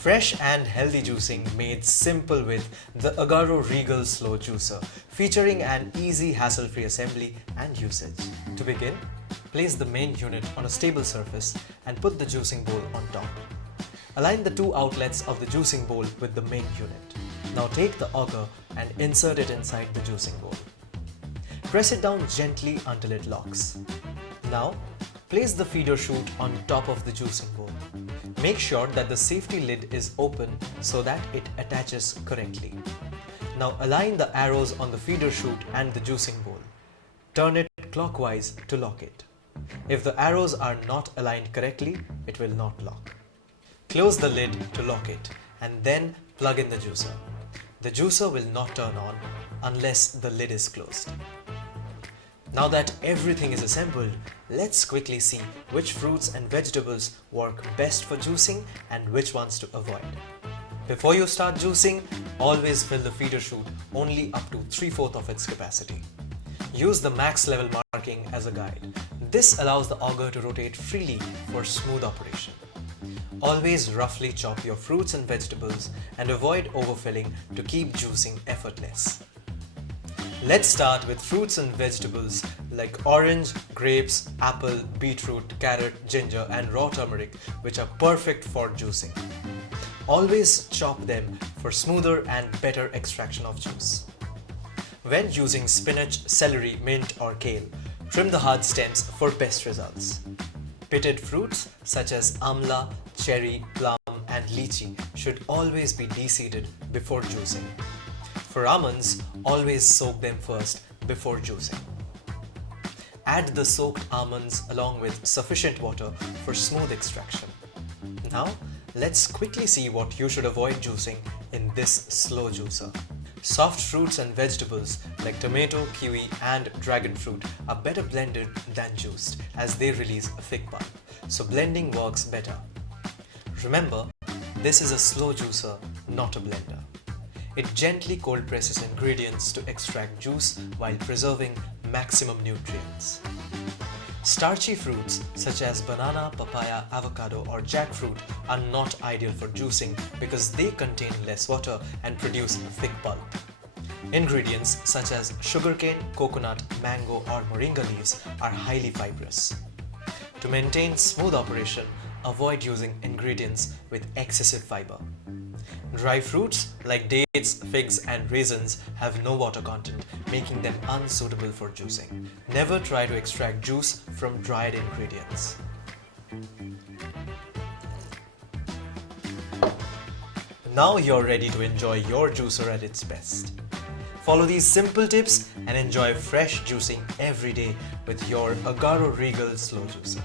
Fresh and healthy juicing made simple with the Agaro Slow Juicer, featuring an easy hassle-free assembly and usage. To begin, place the main unit on a stable surface and put the juicing bowl on top. Align the two outlets of the juicing bowl with the main unit. Now take the auger and insert it inside the juicing bowl. Press it down gently until it locks. Now, place the feeder chute on top of the juicing bowl. Make sure that the safety lid is open so that it attaches correctly. Now align the arrows on the feeder chute and the juicing bowl. Turn it clockwise to lock it. If the arrows are not aligned correctly, it will not lock. Close the lid to lock it and then plug in the juicer. The juicer will not turn on unless the lid is closed. Now that everything is assembled, let's quickly see which fruits and vegetables work best for juicing and which ones to avoid. Before you start juicing, always fill the feeder chute only up to 3/4 of its capacity. Use the max level marking as a guide. This allows the auger to rotate freely for smooth operation. Always roughly chop your fruits and vegetables and avoid overfilling to keep juicing effortless. Let's start with fruits and vegetables like orange, grapes, apple, beetroot, carrot, ginger and raw turmeric, which are perfect for juicing. Always chop them for smoother and better extraction of juice. When using spinach, celery, mint or kale, trim the hard stems for best results. Pitted fruits such as amla, cherry, plum and lychee should always be de-seeded before juicing. For almonds, always soak them first before juicing. Add the soaked almonds along with sufficient water for smooth extraction. Now, let's quickly see what you should avoid juicing in this slow juicer. Soft fruits and vegetables like tomato, kiwi and dragon fruit are better blended than juiced as they release a thick pulp, so blending works better. Remember, this is a slow juicer, not a blender. It gently cold presses ingredients to extract juice while preserving maximum nutrients. Starchy fruits such as banana, papaya, avocado or jackfruit are not ideal for juicing because they contain less water and produce a thick pulp. Ingredients such as sugarcane, coconut, mango or moringa leaves are highly fibrous. To maintain smooth operation, avoid using ingredients with excessive fiber. Dry fruits like dates, figs and raisins have no water content, making them unsuitable for juicing. Never try to extract juice from dried ingredients. Now you're ready to enjoy your juicer at its best. Follow these simple tips and enjoy fresh juicing every day with your Agaro Slow Juicer.